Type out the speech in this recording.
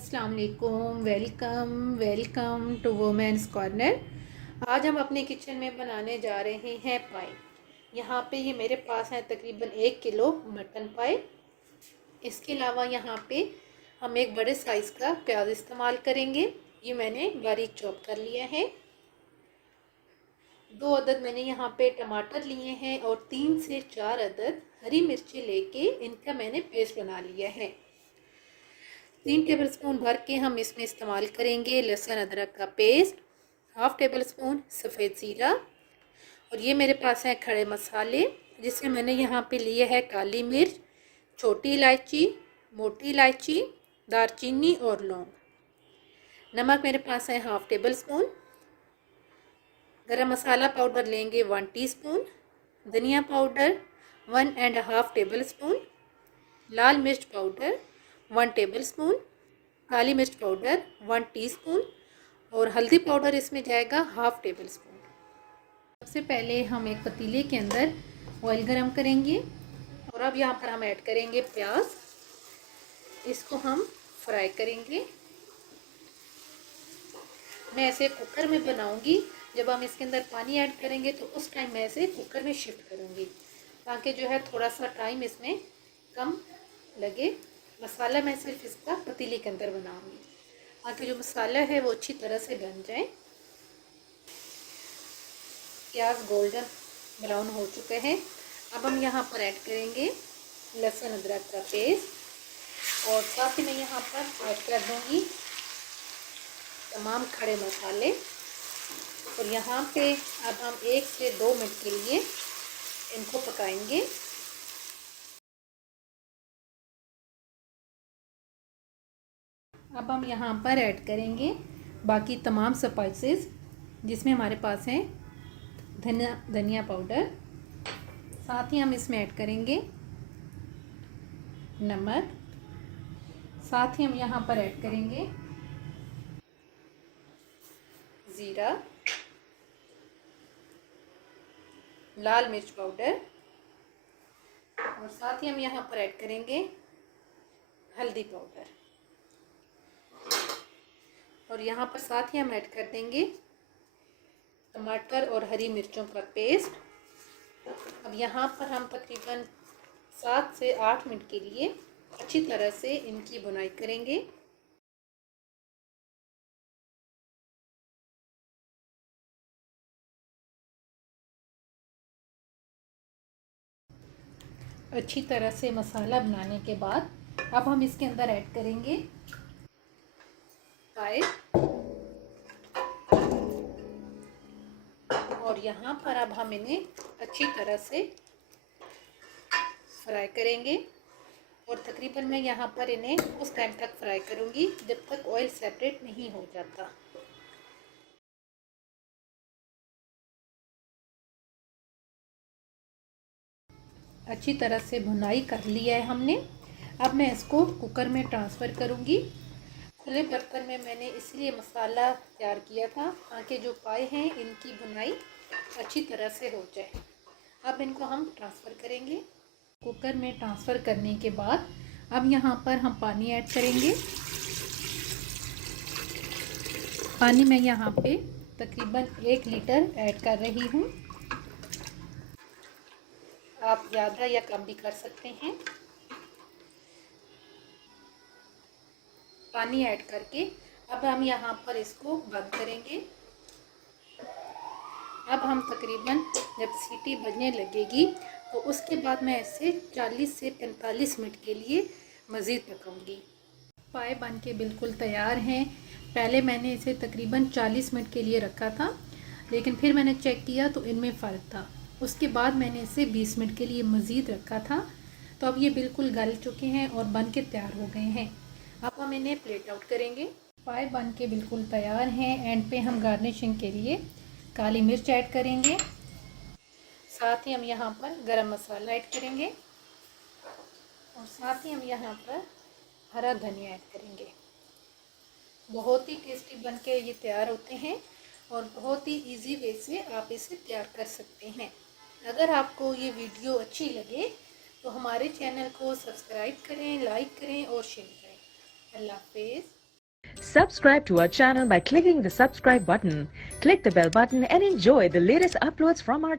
अस्सलाम वालेकुम। Welcome to women's corner. आज हम अपने किचन में बनाने जा रहे हैं पाई। यहाँ पे ये मेरे पास है तकरीबन 1 किलो मटन पाई। इसके अलावा यहाँ पे हम एक बड़े साइज़ का प्याज इस्तेमाल करेंगे। ये मैंने बारीक चॉप कर लिया है। 2 अदद मैंने यहाँ पे टमाटर लिए हैं और 3 से 4 अदद हरी मिर्ची लेके इनका मैंने पेस्ट बना लिया है। 3 टेबलस्पून भर के हम इसमें इस्तेमाल करेंगे लहसुन अदरक का पेस्ट, हाफ़ टेबल स्पून सफ़ेद ज़ीरा और ये मेरे पास है खड़े मसाले जिसमें मैंने यहाँ पे लिए है काली मिर्च, छोटी इलायची, मोटी इलायची, दारचीनी और लौंग। नमक मेरे पास है हाफ़ टेबल स्पून। गरम मसाला पाउडर लेंगे 1 टीस्पून, धनिया पाउडर 1.5 टेबल स्पून, लाल मिर्च पाउडर 1 टेबल स्पून, काली मिर्च पाउडर 1 टीस्पून और हल्दी पाउडर इसमें जाएगा हाफ़ टेबल स्पून। सबसे पहले हम एक पतीले के अंदर ऑयल गरम करेंगे और अब यहाँ पर हम ऐड करेंगे प्याज। इसको हम फ्राई करेंगे। मैं ऐसे कुकर में बनाऊंगी। जब हम इसके अंदर पानी ऐड करेंगे तो उस टाइम मैं इसे कुकर में शिफ्ट करूंगी ताकि जो है थोड़ा सा टाइम इसमें कम लगे। मसाला मैं सिर्फ इसका पतीले के अंदर बनाऊंगी ताकि जो मसाला है वो अच्छी तरह से बन जाए। प्याज गोल्डन ब्राउन हो चुके हैं। अब हम यहाँ पर ऐड करेंगे लहसुन अदरक का पेस्ट और साथ ही मैं यहाँ पर ऐड कर दूँगी तमाम खड़े मसाले और यहाँ पे अब हम 1 से 2 मिनट के लिए इनको पकाएंगे। अब हम यहाँ पर ऐड करेंगे बाकी तमाम स्पाइसेस जिसमें हमारे पास है धनिया पाउडर। साथ ही हम इसमें ऐड करेंगे नमक। साथ ही हम यहाँ पर ऐड करेंगे ज़ीरा, लाल मिर्च पाउडर और साथ ही हम यहाँ पर ऐड करेंगे हल्दी पाउडर और यहाँ पर साथ ही हम ऐड कर देंगे टमाटर और हरी मिर्चों का पेस्ट। अब यहाँ पर हम तकरीबन 7 से 8 मिनट के लिए अच्छी तरह से इनकी भुनाई करेंगे। अच्छी तरह से मसाला बनाने के बाद अब हम इसके अंदर ऐड करेंगे पाई और यहाँ पर अब हम इन्हें अच्छी तरह से फ्राई करेंगे और तकरीबन मैं यहाँ पर इन्हें उस टाइम तक फ्राई करूँगी जब तक ऑयल सेपरेट नहीं हो जाता। अच्छी तरह से भुनाई कर लिया है हमने। अब मैं इसको कुकर में ट्रांसफ़र करूँगी। खुले बर्तन में मैंने इसलिए मसाला तैयार किया था ताकि जो पाए हैं इनकी भुनाई अच्छी तरह से हो जाए। अब इनको हम ट्रांसफ़र करेंगे। कुकर में ट्रांसफ़र करने के बाद अब यहाँ पर हम पानी ऐड करेंगे। पानी मैं यहाँ पे तकरीबन 1 लीटर ऐड कर रही हूँ। आप ज़्यादा या कम भी कर सकते हैं। पानी ऐड करके अब हम यहाँ पर इसको बंद करेंगे। अब हम तकरीबन जब सीटी बजने लगेगी तो उसके बाद मैं इसे 40 से 45 मिनट के लिए मज़ीद पकाऊंगी। पाए बन के बिल्कुल तैयार हैं। पहले मैंने इसे तकरीबन 40 मिनट के लिए रखा था लेकिन फिर मैंने चेक किया तो इनमें फ़र्क था। उसके बाद मैंने इसे 20 मिनट के लिए मज़ीद रखा था। तो अब ये बिल्कुल गल चुके हैं और बन के तैयार हो गए हैं। अब हम इन्हें प्लेट आउट करेंगे। पाए बन के बिल्कुल तैयार हैं। एंड पे हम गार्निशिंग के लिए काली मिर्च ऐड करेंगे। साथ ही हम यहाँ पर गरम मसाला ऐड करेंगे और साथ ही हम यहाँ पर हरा धनिया ऐड करेंगे। बहुत ही टेस्टी बन के ये तैयार होते हैं और बहुत ही इजी वे से आप इसे तैयार कर सकते हैं। अगर आपको ये वीडियो अच्छी लगे तो हमारे चैनल को सब्सक्राइब करें, लाइक करें और शेयर करें। अल्लाह हाफ़िज़। Subscribe to our channel by clicking the subscribe button. Click the bell button and enjoy the latest uploads from our